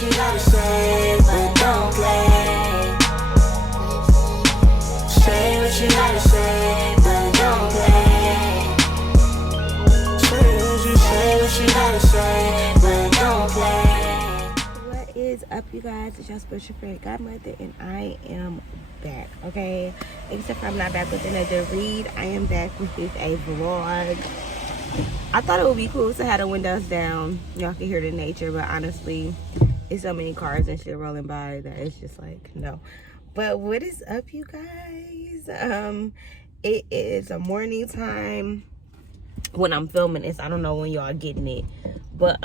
what you gotta say, but don't play. Say what you gotta say, but don't play. Say what you gotta say, but don't play. What is up, you guys? It's your special friend Godmother, and I am back, okay? Except for I'm not back with another read. I am back with a vlog. I thought it would be cool to have the windows down. Y'all can hear the nature, but honestly, it's so many cars and shit rolling by that it's just like, no. But what is up, you guys? It is a morning time when I'm filming this. I don't know when y'all getting it. But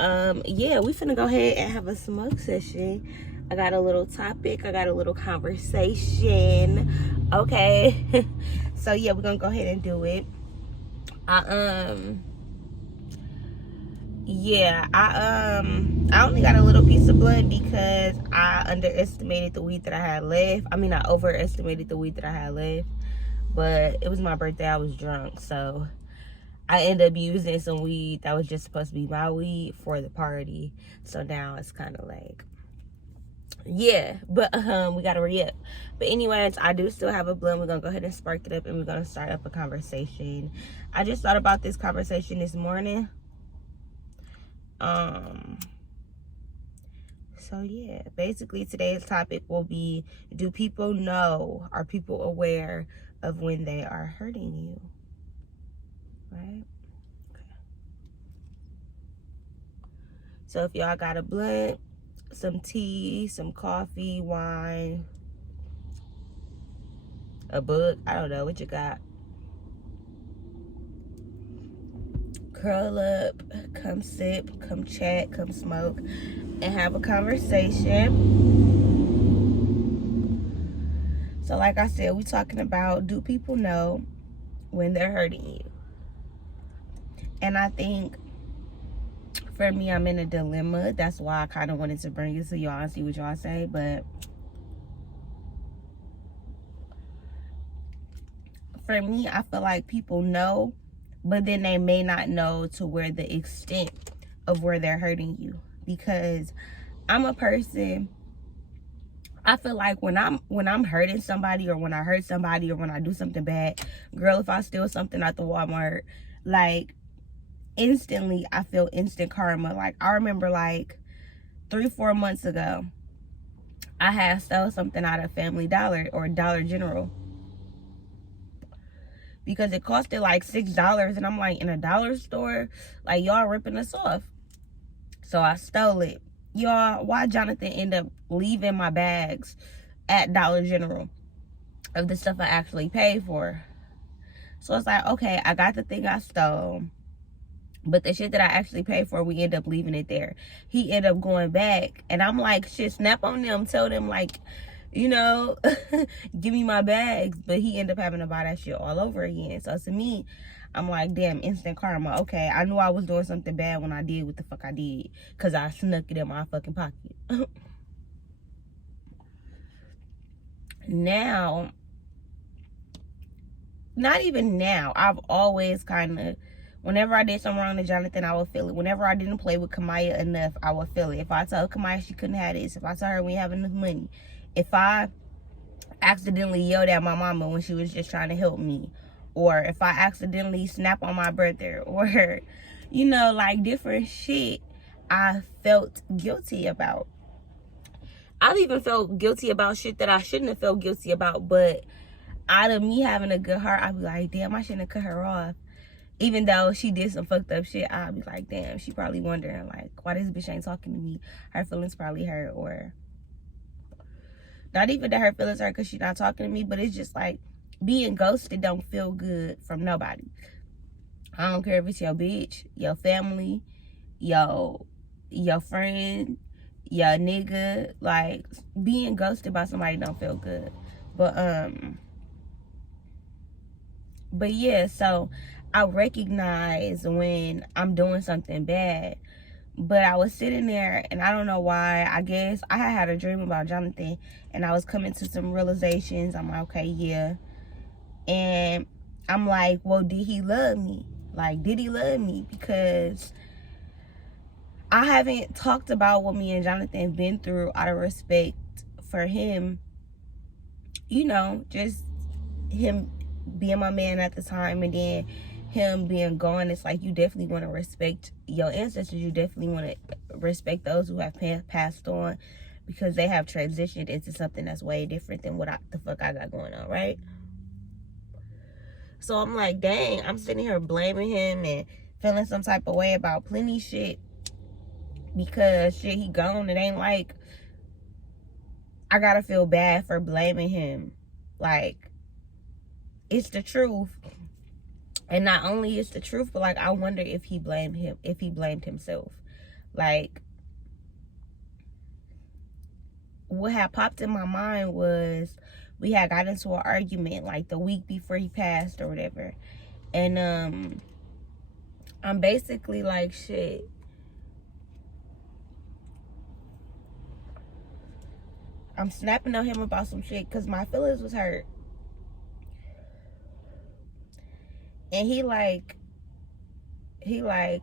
yeah, we finna go ahead and have a smoke session. I got a little topic. I got a little conversation. Okay. So yeah, we're gonna go ahead and do it. I only got a little piece of blood because I underestimated the weed that I had left. I mean, I overestimated the weed that I had left, but it was my birthday. I was drunk, so I ended up using some weed that was just supposed to be my weed for the party. So now it's kind of like, yeah, but we gotta re-up. But anyways, I do still have a blunt. We're gonna go ahead and spark it up, and we're gonna start up a conversation. I just thought about this conversation this morning. So yeah, basically today's topic will be, do people know, are people aware of when they are hurting you? Right? Okay. So if y'all got a blunt, some tea, some coffee, wine, a book, I don't know what you got. Curl up, come sip, come chat, come smoke, and have a conversation. So like I said, we talking about, do people know when they're hurting you? And I think for me, I'm in a dilemma. That's why I kind of wanted to bring it to y'all and see what y'all say. But for me, I feel like people know, but then they may not know to where the extent of where they're hurting you. Because I'm a person, I feel like when I'm hurting somebody, or when I hurt somebody, or when I do something bad, girl, if I steal something at the Walmart, like instantly I feel instant karma. Like I remember like 3-4 months ago, I had stole something out of Family Dollar or Dollar General, because it costed like $6, and I'm like, in a dollar store, like y'all ripping us off. So I stole it. Y'all, why Jonathan end up leaving my bags at Dollar General of the stuff I actually paid for? So it's like, okay, I got the thing I stole, but the shit that I actually paid for, we end up leaving it there. He ended up going back, and I'm like, shit, snap on them, tell them like, you know, give me my bags. But he ended up having to buy that shit all over again. So to me, I'm like, damn, instant karma. Okay, I knew I was doing something bad when I did what the fuck I did, because I snuck it in my fucking pocket. Now, not even now, I've always kind of, whenever I did something wrong to Jonathan, I would feel it. Whenever I didn't play with Kamaya enough, I would feel it. If I told Kamaya she couldn't have this, if I told her we have enough money, if I accidentally yelled at my mama when she was just trying to help me, or if I accidentally snap on my brother, or, you know, like different shit, I felt guilty about. I've even felt guilty about shit that I shouldn't have felt guilty about, but out of me having a good heart, I'd be like, damn, I shouldn't have cut her off. Even though she did some fucked up shit, I'd be like, damn, she probably wondering, like, why this bitch ain't talking to me? Her feelings probably hurt, or not even that her feelings hurt because she's not talking to me, but it's just like, being ghosted don't feel good from nobody. I don't care if it's your bitch, your family, your friend, your nigga. Like, being ghosted by somebody don't feel good. But yeah, so I recognize when I'm doing something bad. But I was sitting there, and I don't know why. I guess I had a dream about Jonathan, and I was coming to some realizations. I'm like, okay, yeah. And I'm like, well, did he love me? Like, did he love me? Because I haven't talked about what me and Jonathan been through out of respect for him. You know, just him being my man at the time, and then him being gone. It's like, you definitely want to respect your ancestors. You definitely want to respect those who have passed on, because they have transitioned into something that's way different than what the fuck I got going on, right? So I'm like, dang, I'm sitting here blaming him and feeling some type of way about plenty shit, because shit, he gone. It ain't like I gotta feel bad for blaming him. Like, it's the truth. And not only is the truth, but like, I wonder if he blamed himself. Like, what had popped in my mind was, we had got into an argument like the week before he passed or whatever. And I'm basically like, shit, I'm snapping on him about some shit because my feelings was hurt. And he like,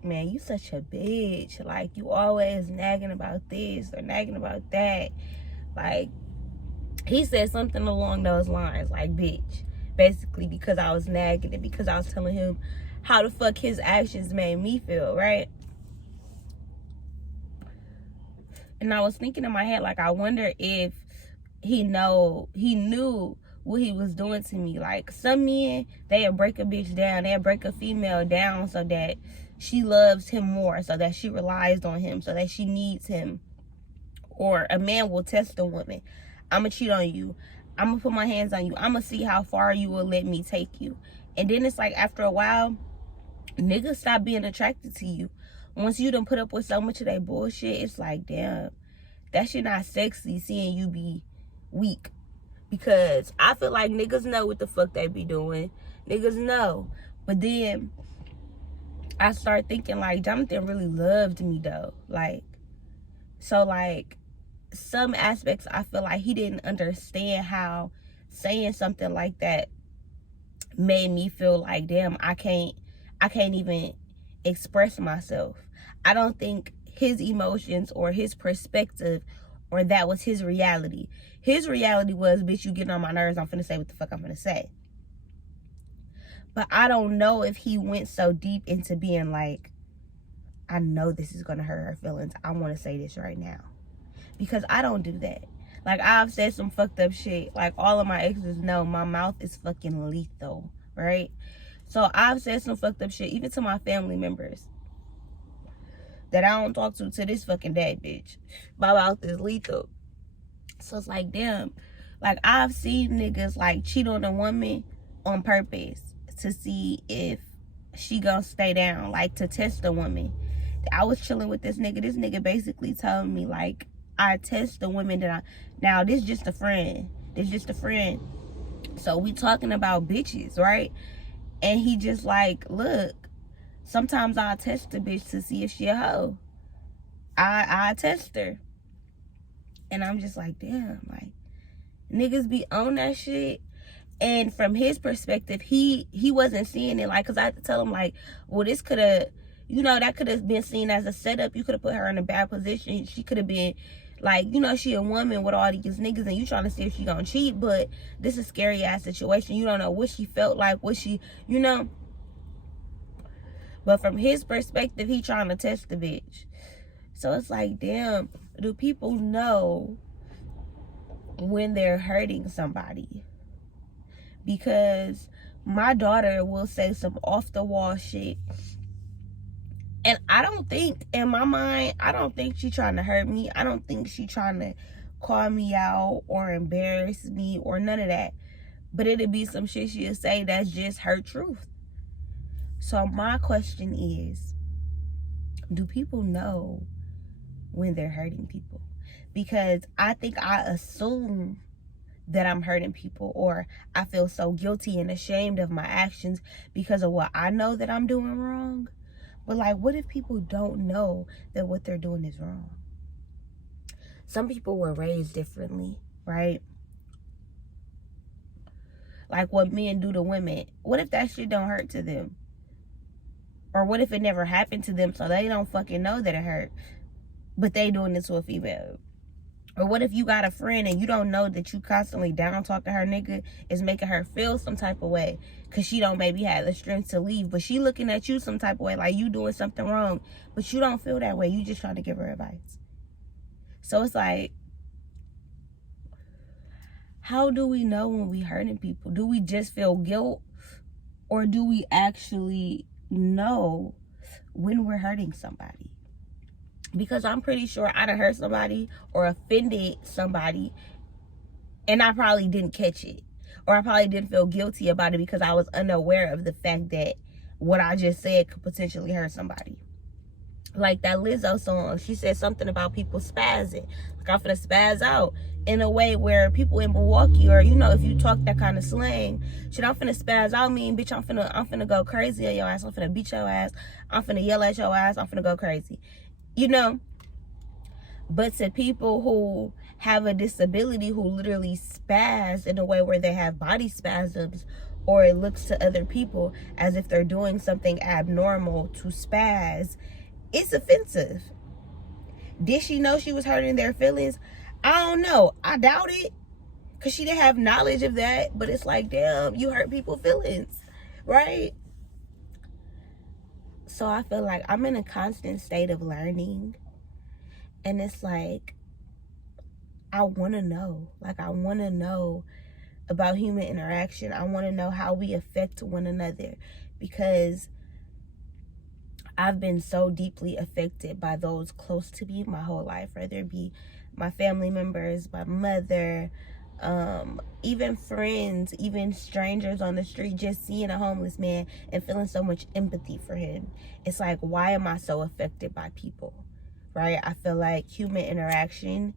man, you such a bitch. Like, you always nagging about this or nagging about that. Like, he said something along those lines, like, bitch. Basically, because I was nagging and because I was telling him how the fuck his actions made me feel, right? And I was thinking in my head, like, I wonder if he knew what he was doing to me. Like, some men, they'll break a bitch down. They'll break a female down so that she loves him more, so that she relies on him, so that she needs him. Or a man will test a woman. I'm going to cheat on you. I'm going to put my hands on you. I'm going to see how far you will let me take you. And then it's like, after a while, niggas stop being attracted to you. Once you done put up with so much of that bullshit, it's like, damn, that shit not sexy seeing you be weak. Because I feel like niggas know what the fuck they be doing. Niggas know. But then I start thinking, like, Jonathan really loved me though. Like, so like, some aspects I feel like he didn't understand how saying something like that made me feel like, damn, I can't even express myself. I don't think his emotions or his perspective or that was his reality. His reality was, bitch, you getting on my nerves, I'm finna say what the fuck I'm finna say. But I don't know if he went so deep into being like, I know this is gonna hurt her feelings, I want to say this right now. Because I don't do that. Like, I've said some fucked up shit. Like, all of my exes know my mouth is fucking lethal, right? So I've said some fucked up shit, even to my family members that I don't talk to this fucking day, bitch. My mouth is lethal. So it's like, damn. Like, I've seen niggas, like, cheat on a woman on purpose to see if she gonna stay down, like, to test a woman. I was chilling with this nigga. This nigga basically told me, like, I test the women that now this just a friend. This just a friend. So we talking about bitches, right? And he just like, look, sometimes I'll test a bitch to see if she a hoe. I test her. And I'm just like, damn, like, niggas be on that shit. And from his perspective, he wasn't seeing it, like, because I had to tell him, like, well, this could have, you know, that could have been seen as a setup. You could have put her in a bad position. She could have been, like, you know, she a woman with all these niggas and you trying to see if she gonna cheat, but this is a scary ass situation. You don't know what she felt like, what she, you know. But from his perspective, he trying to test the bitch. So it's like, damn, do people know when they're hurting somebody? Because my daughter will say some off the wall shit. And I don't think, in my mind, I don't think she trying to hurt me. I don't think she trying to call me out or embarrass me or none of that. But it'll be some shit she'll say that's just her truth. So my question is, do people know when they're hurting people? Because I think I assume that I'm hurting people, or I feel so guilty and ashamed of my actions because of what I know that I'm doing wrong. But like, what if people don't know that what they're doing is wrong? Some people were raised differently, right? Like what men do to women. What if that shit don't hurt to them? Or what if it never happened to them so they don't fucking know that it hurt? but they doing it to a female? Or what if you got a friend and you don't know that you constantly down talking her nigga is making her feel some type of way because she don't maybe have the strength to leave, but she looking at you some type of way like you doing something wrong, but you don't feel that way. You just trying to give her advice. So it's like, how do we know when we hurting people? Do we just feel guilt, or do we actually know when we're hurting somebody? Because I'm pretty sure I done hurt somebody or offended somebody and I probably didn't catch it. Or I probably didn't feel guilty about it because I was unaware of the fact that what I just said could potentially hurt somebody. Like that Lizzo song, she said something about people spazzing. Like, I'm finna spaz out in a way where people in Milwaukee, or you know, if you talk that kind of slang, shit, I'm finna spaz out mean, bitch, I'm finna go crazy on your ass. I'm finna beat your ass. I'm finna yell at your ass. I'm finna go crazy. You know, but to people who have a disability, who literally spaz in a way where they have body spasms, or it looks to other people as if they're doing something abnormal to spaz, it's offensive. Did she know she was hurting their feelings? I don't know. I doubt it, because she didn't have knowledge of that. But it's like, damn, you hurt people's feelings, right? So I feel like I'm in a constant state of learning. And it's like, I want to know. Like, I want to know about human interaction. I want to know how we affect one another. Because I've been so deeply affected by those close to me my whole life. Whether it be my family members, my mother, even friends, even strangers on the street, just seeing a homeless man and feeling so much empathy for him. It's like, why am I so affected by people, right? I feel like human interaction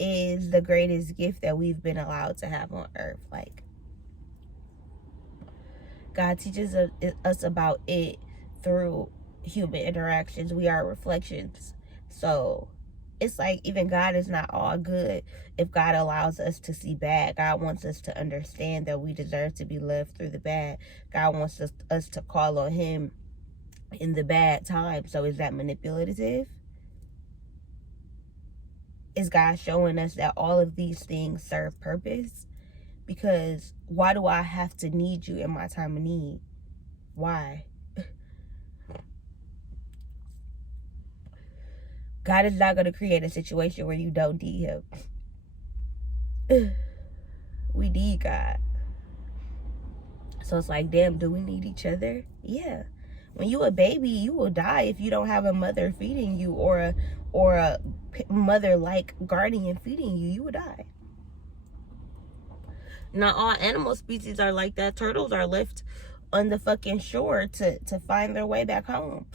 is the greatest gift that we've been allowed to have on earth. Like, God teaches us about it through human interactions. We are reflections. So it's like, even God is not all good if God allows us to see bad. God wants us to understand that we deserve to be loved through the bad. God wants us to call on him in the bad times. So is that manipulative? Is God showing us that all of these things serve purpose? Because why do I have to need you in my time of need? Why? God is not going to create a situation where you don't need him. We need God. So it's like, damn, do we need each other? Yeah. When you a baby, you will die if you don't have a mother feeding you, or a mother-like guardian feeding you. You will die. Not all animal species are like that. Turtles are left on the fucking shore to find their way back home.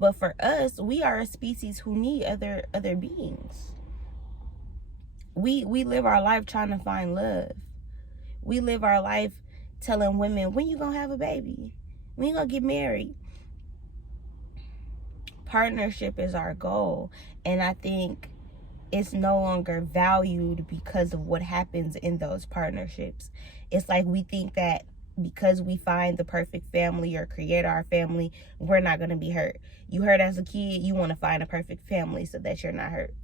But for us, we are a species who need other beings. We live our life trying to find love. We live our life telling women, when you gonna have a baby? When you gonna get married? Partnership is our goal. And I think it's no longer valued because of what happens in those partnerships. It's like we think that because we find the perfect family or create our family, we're not going to be hurt. You hurt as a kid, you want to find a perfect family so that you're not hurt.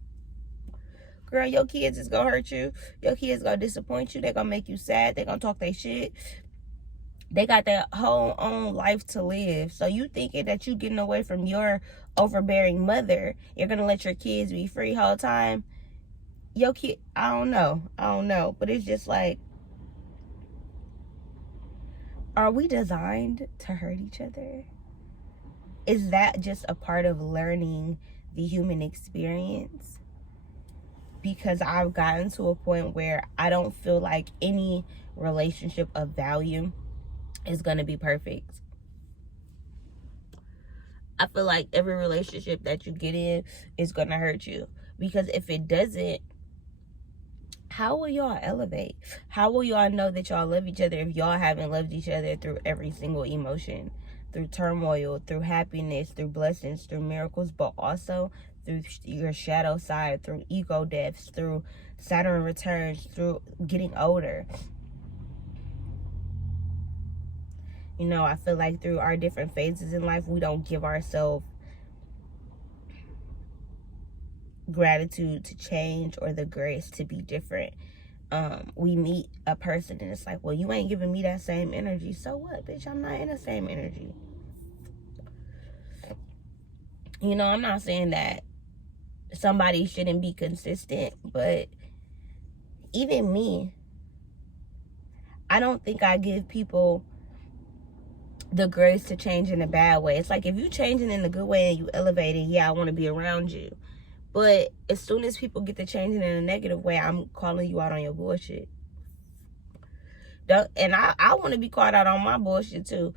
Girl, your kids is going to hurt you. Your kids going to disappoint you. They're going to make you sad. They're going to talk their shit. They got their whole own life to live. So you thinking that you getting away from your overbearing mother, you're going to let your kids be free whole time? Your kid, I don't know. But it's just like, are we designed to hurt each other? Is that just a part of learning the human experience? Because I've gotten to a point where I don't feel like any relationship of value is going to be perfect. I feel like every relationship that you get in is going to hurt you. Because if it doesn't, how will y'all elevate? How will y'all know that y'all love each other if y'all haven't loved each other through every single emotion? Through turmoil, through happiness, through blessings, through miracles, but also through your shadow side, through ego deaths, through Saturn returns, through getting older. You know, I feel like through our different phases in life, we don't give ourselves gratitude to change or the grace to be different. We meet a person and it's like, well, you ain't giving me that same energy. So what, bitch? I'm not in the same energy. You know, I'm not saying that somebody shouldn't be consistent, but even me, I don't think I give people the grace to change in a bad way. It's like, if you changing in a good way and you elevating, yeah, I want to be around you. But as soon as people get to changing in a negative way, I'm calling you out on your bullshit. And I want to be called out on my bullshit too.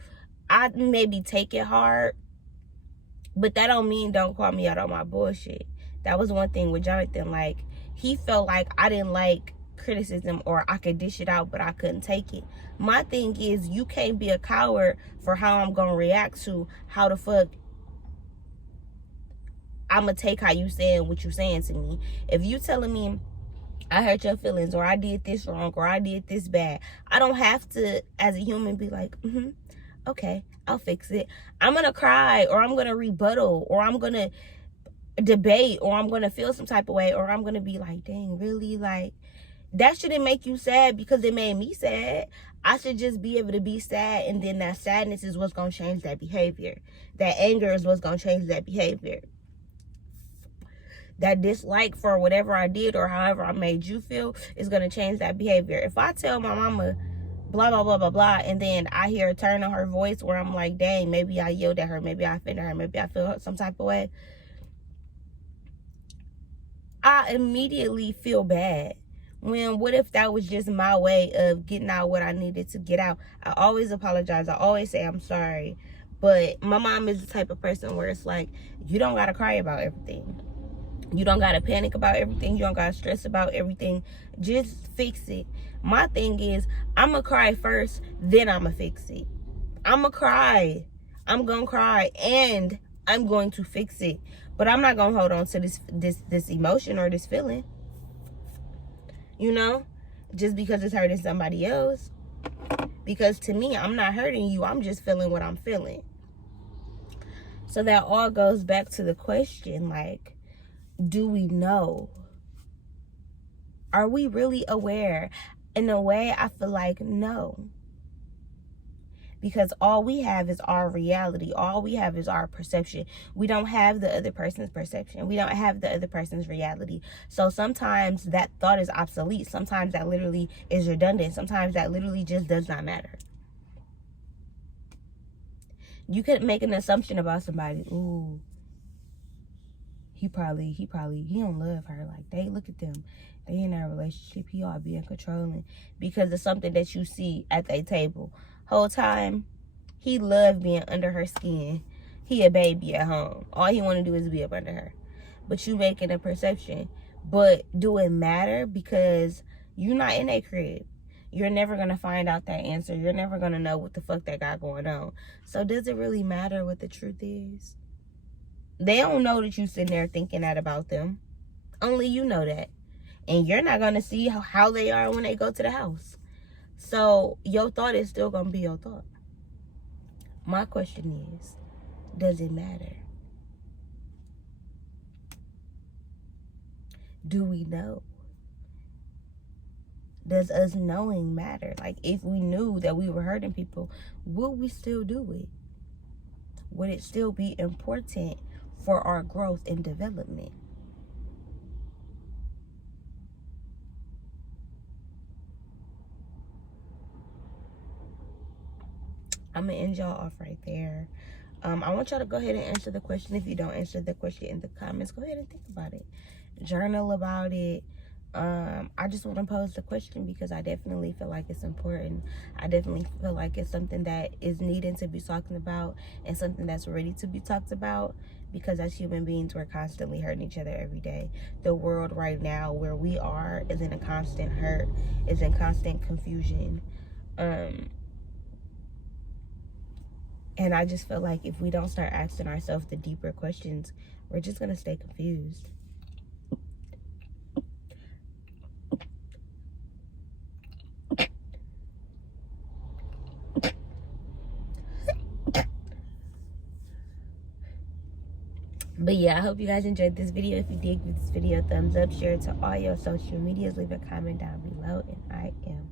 I maybe take it hard, but that don't mean don't call me out on my bullshit. That was one thing with Jonathan. Like, he felt like I didn't like criticism, or I could dish it out, but I couldn't take it. My thing is, you can't be a coward for how I'm going to react to how the fuck I'm going to take how you saying what you saying to me. If you telling me I hurt your feelings, or I did this wrong, or I did this bad, I don't have to, as a human, be like, okay, I'll fix it. I'm going to cry, or I'm going to rebuttal, or I'm going to debate, or I'm going to feel some type of way, or I'm going to be like, dang, really? Like, that shouldn't make you sad because it made me sad. I should just be able to be sad, and then that sadness is what's going to change that behavior. That anger is what's going to change that behavior. That dislike for whatever I did or however I made you feel is going to change that behavior. If I tell my mama blah, blah, blah, blah, blah, and then I hear a turn on her voice where I'm like, dang, maybe I yelled at her, maybe I offended her, maybe I feel some type of way, I immediately feel bad. When what if that was just my way of getting out what I needed to get out? I always apologize. I always say I'm sorry. But my mom is the type of person where it's like, you don't got to cry about everything. You don't got to panic about everything. You don't got to stress about everything. Just fix it. My thing is, I'm going to cry first, then I'm going to fix it. I'm going to cry. I'm going to cry, and I'm going to fix it. But I'm not going to hold on to this emotion or this feeling. You know? Just because it's hurting somebody else. Because to me, I'm not hurting you. I'm just feeling what I'm feeling. So that all goes back to the question, like, do we know? Are we really aware? In a way, I feel like no. Because all we have is our reality. All we have is our perception. We don't have the other person's perception. We don't have the other person's reality. So sometimes that thought is obsolete. Sometimes that literally is redundant. Sometimes that literally just does not matter. You could make an assumption about somebody. Ooh, he don't love her. Like, they look at them. They in a relationship. He ought being controlling because of something that you see at their table. Whole time, he loved being under her skin. He a baby at home. All he want to do is be up under her. But you making a perception. But do it matter? Because you're not in a crib. You're never going to find out that answer. You're never going to know what the fuck that got going on. So does it really matter what the truth is? They don't know that you sitting there thinking that about them. Only you know that. And you're not going to see how they are when they go to the house. So your thought is still going to be your thought. My question is, does it matter? Do we know? Does us knowing matter? Like, if we knew that we were hurting people, would we still do it? Would it still be important for our growth and development? I'm going to end y'all off right there. I want y'all to go ahead and answer the question. If you don't answer the question in the comments, go ahead and think about it. Journal about it. I just want to pose the question because I definitely feel like it's important. I definitely feel like it's something that is needed to be talking about and something that's ready to be talked about, because as human beings, we're constantly hurting each other every day. The world right now where we are is in a constant hurt, is in constant confusion. And I just feel like if we don't start asking ourselves the deeper questions, we're just going to stay confused. But yeah, I hope you guys enjoyed this video. If you did, give this video a thumbs up, share it to all your social medias, leave a comment down below, and I am